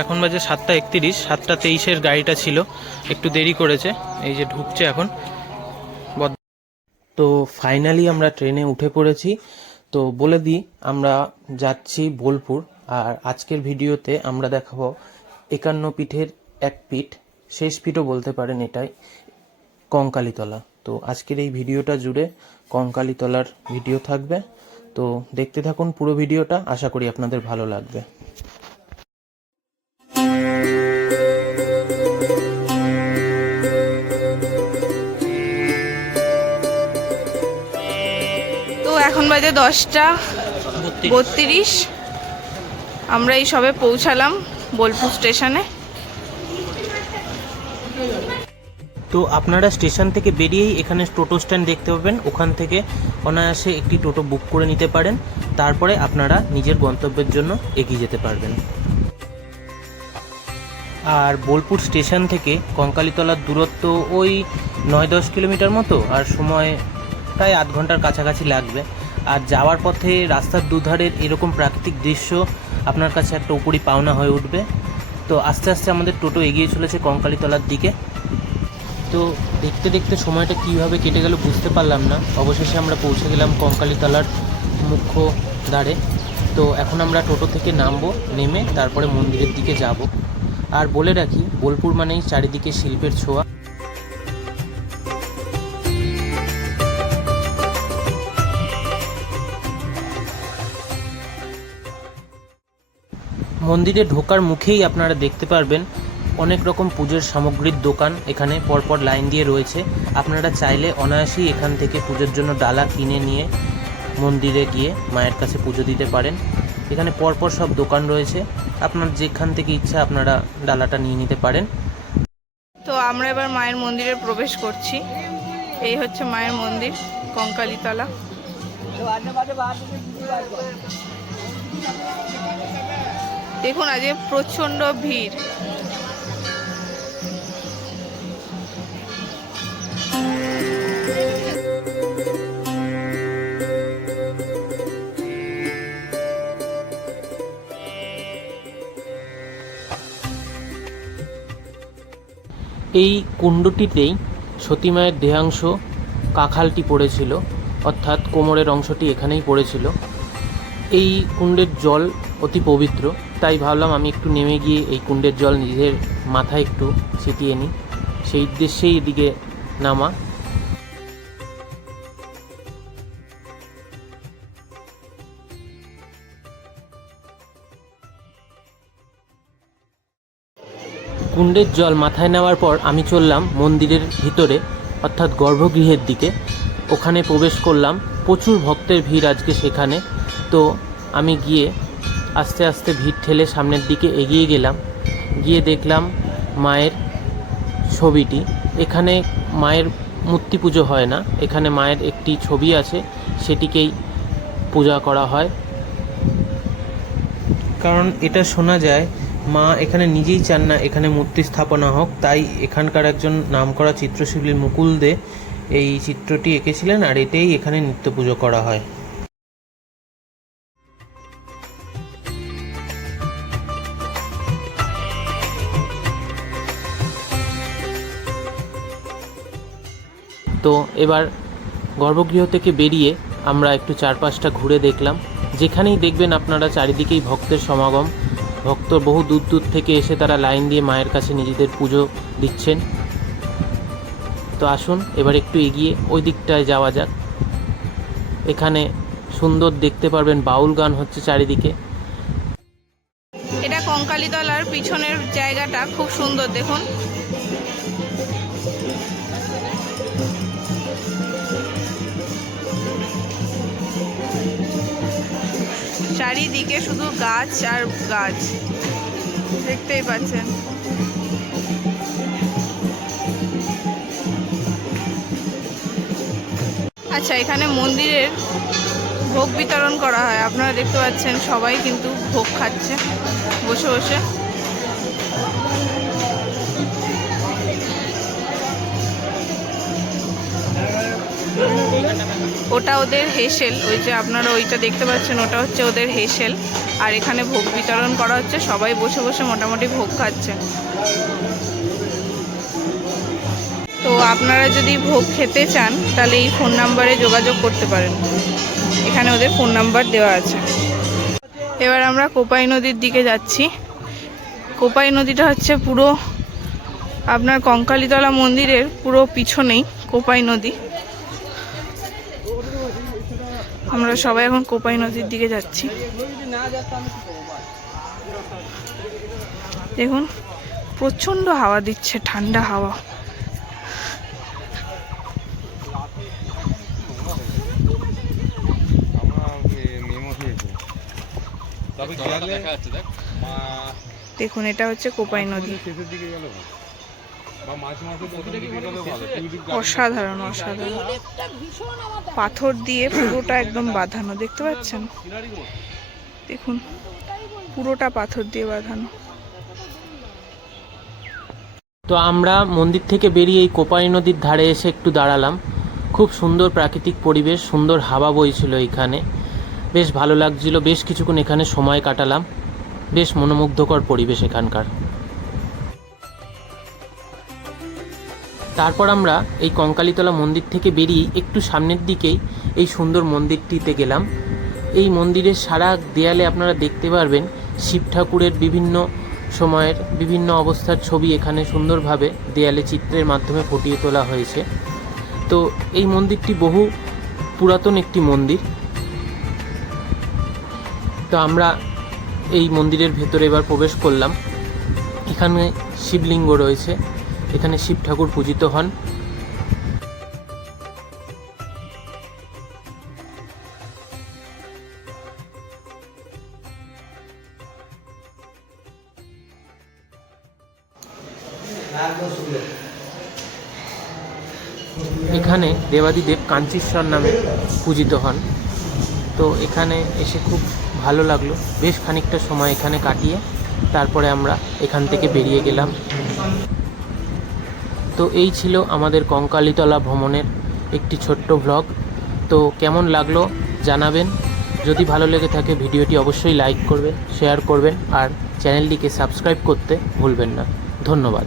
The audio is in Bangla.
এখন বাজে সাতটা একত্রিশ, সাতটা তেইশের গাড়িটা ছিল। একটু দেরি করেছে, এই যে ঢুকছে এখন। তো ফাইনালি আমরা ট্রেনে উঠে পড়েছি। তো বলে দিই, আমরা যাচ্ছি বোলপুর, আর আজকের ভিডিওতে আমরা দেখাবো একান্ন পিঠের এক পিঠ। শেষ পিঠও বলতে পারেন এটাই, কঙ্কালীতলা। তো আজকের এই ভিডিওটা জুড়ে কঙ্কালীতলার ভিডিও থাকবে। তো দেখতে থাকুন পুরো ভিডিওটা, আশা করি আপনাদের ভালো লাগবে। বাজে দশটা বত্রিশ। আমরা এই সবে পৌঁছালাম বোলপুর স্টেশনে। তো আপনারা স্টেশন থেকে বেরিয়েই এখানে টোটো স্ট্যান্ড দেখতে পাবেন। ওখান থেকে অনায়াসে একটি টোটো বুক করে নিতে পারেন। তারপরে আপনারা নিজের গন্তব্যের জন্য এগিয়ে যেতে পারবেন। আর বোলপুর স্টেশন থেকে কঙ্কালীতলার দূরত্ব ওই নয় দশ কিলোমিটার মতো। আর সময় প্রায় আধ ঘণ্টার কাছাকাছি লাগবে। আর যাওয়ার পথে রাস্তার দুধারের এরকম প্রাকৃতিক দৃশ্য আপনার কাছে একটা উপরই পাওনা হয়ে উঠবে। তো আস্তে আস্তে আমাদের টোটো এগিয়ে চলেছে কঙ্কালীতলার দিকে। তো দেখতে দেখতে সময়টা কীভাবে কেটে গেল বুঝতে পারলাম না। অবশেষে আমরা পৌঁছে গেলাম কঙ্কালীতলার মুখ্য দ্বারে। তো এখন আমরা টোটো থেকে নামবো, নেমে তারপরে মন্দিরের দিকে যাব। আর বলে রাখি, বোলপুর মানেই চারিদিকে শিল্পের ছোঁয়া। মন্দিরে ঢোকার মুখেই আপনারা দেখতে পারবেন অনেক রকম পুজোর সামগ্রীর দোকান এখানে পরপর লাইন দিয়ে রয়েছে। আপনারা চাইলে অনায়াসেই এখান থেকে পুজোর জন্য ডালা কিনে নিয়ে মন্দিরে গিয়ে মায়ের কাছে পুজো দিতে পারেন। এখানে পরপর সব দোকান রয়েছে। আপনার যেখান থেকে ইচ্ছা আপনারা ডালাটা নিয়ে নিতে পারেন। তো আমরা এবার মায়ের মন্দিরে প্রবেশ করছি। এই হচ্ছে মায়ের মন্দির, কঙ্কালীতলা। দেখুন, আজকে প্রচণ্ড ভিড়। এই কুণ্ডটিতেই সতীমায়ের দেহাংশ কাখালটি পড়েছিল, অর্থাৎ কোমরের অংশটি এখানেই পড়েছিল। এই কুণ্ডের জল অতি পবিত্র। তাই ভাবলাম আমি একটু নেমে গিয়ে এই কুণ্ডের জল নিজের মাথায় একটু ছিটিয়ে নিই। সেই উদ্দেশ্যেই এদিকে নামা। কুণ্ডের জল মাথায় নেওয়ার পর আমি চললাম মন্দিরের ভিতরে, অর্থাৎ গর্ভগৃহের দিকে। ওখানে প্রবেশ করলাম। প্রচুর ভক্তের ভিড় আজকে সেখানে। তো আমি গিয়ে আস্তে আস্তে ভিড় ঠেলে সামনের দিকে এগিয়ে গেলাম। গিয়ে দেখলাম মায়ের ছবিটি। এখানে মায়ের মূর্তি পুজো হয় না। এখানে মায়ের একটি ছবি আছে, সেটিকেই পূজা করা হয়। কারণ এটা শোনা যায়, মা এখানে নিজেই চান না এখানে মূর্তি স্থাপনা হোক। তাই এখানকার একজন নামকরা চিত্রশিল্পী মুকুল দে এই চিত্রটি এঁকেছিলেন আর এতেই এখানে নিত্য পুজো করা হয়। তো এবার গর্ভগৃহ থেকে বেরিয়ে আমরা একটু চারপাশটা ঘুরে দেখলাম। যেখানেই দেখবেন আপনারা চারিদিকেই ভক্তের সমাগম। ভক্ত বহু দূর দূর থেকে এসে তারা লাইন দিয়ে মায়ের কাছে নিজেদের পুজো দিচ্ছেন। তো আসুন, এবার একটু এগিয়ে ওই দিকটায় যাওয়া যাক। এখানে সুন্দর দেখতে পারবেন বাউল গান হচ্ছে চারিদিকে। এটা কঙ্কালীতলার পিছনের জায়গাটা, খুব সুন্দর দেখুন। চারিদিকে শুধু গাছ আর গাছ। দেখতেই পাচ্ছেন। আচ্ছা এখানে মন্দিরের ভোগ বিতরণ করা হয়। আপনারা দেখতে পাচ্ছেন সবাই কিন্তু ভোগ খাচ্ছে, বসে বসে। ওটা ওদের হেসেল, ওই যে আপনারা ওইটা দেখতে পাচ্ছেন, ওটা হচ্ছে ওদের হেসেল। আর এখানে ভোগ বিতরণ করা হচ্ছে, সবাই বসে বসে মোটামুটি ভোগ খাচ্ছে। তো আপনারা যদি ভোগ খেতে চান, তাহলে এই ফোন নাম্বারে যোগাযোগ করতে পারেন। এখানে ওদের ফোন নাম্বার দেওয়া আছে। এবার আমরা কোপাই নদীর দিকে যাচ্ছি। কোপাই নদীটা হচ্ছে পুরো আপনার কঙ্কালীতলা মন্দিরের পুরো পিছনেই কোপাই নদী। আমরা সবাই এখন কোপাই নদীর দিকে যাচ্ছি। দেখুন প্রচণ্ড হাওয়া দিচ্ছে ঠান্ডা হাওয়া। দেখুন এটা হচ্ছে কোপাই নদী। অসাধারণ অসাধারণ। পাথর দিয়ে পুরোটা একদম বাঁধানো দেখতে পাচ্ছেন? দেখুন পুরোটা পাথর দিয়ে বাঁধানো। তো আমরা মন্দির থেকে বেরিয়ে এই কোপাই নদীর ধারে এসে একটু দাঁড়ালাম। খুব সুন্দর প্রাকৃতিক পরিবেশ সুন্দর হাওয়া বইছিল এখানে। বেশ ভালো লাগছিল বেশ কিছুক্ষণ এখানে সময় কাটালাম। বেশ মনোমুগ্ধকর পরিবেশ এখানকার। তারপর আমরা এই কঙ্কালীতলা মন্দির থেকে বেরিয়ে একটু সামনের দিকেই এই সুন্দর মন্দিরটিতে গেলাম। এই মন্দিরের সারা দেয়ালে আপনারা দেখতে পারবেন শিব ঠাকুরের বিভিন্ন সময়ের বিভিন্ন অবস্থার ছবি এখানে সুন্দরভাবে দেয়ালে চিত্রের মাধ্যমে ফুটিয়ে তোলা হয়েছে। তো এই মন্দিরটি বহু পুরাতন একটি মন্দির। তো আমরা এই মন্দিরের ভেতরে এবার প্রবেশ করলাম। এখানে শিবলিঙ্গ রয়েছে। এখানে শিব ঠাকুর পূজিত হন। এখানে দেবাদিদেব কাঞ্চীশ্বর নামে পূজিত হন। তো এখানে এসে খুব ভালো লাগল। বেশ খানিকটা সময় এখানে কাটিয়ে তারপরে আমরা এখান থেকে বেরিয়ে গেলাম। তো এই ছিল আমাদের কঙ্কালীতলা ভ্রমণের একটি ছোট্ট ভ্লগ তো কেমন লাগল জানাবেন। যদি ভালো লেগে থাকে ভিডিওটি অবশ্যই লাইক করবেন শেয়ার করবেন, আর চ্যানেলটিকে সাবস্ক্রাইব করতে ভুলবেন না। ধন্যবাদ।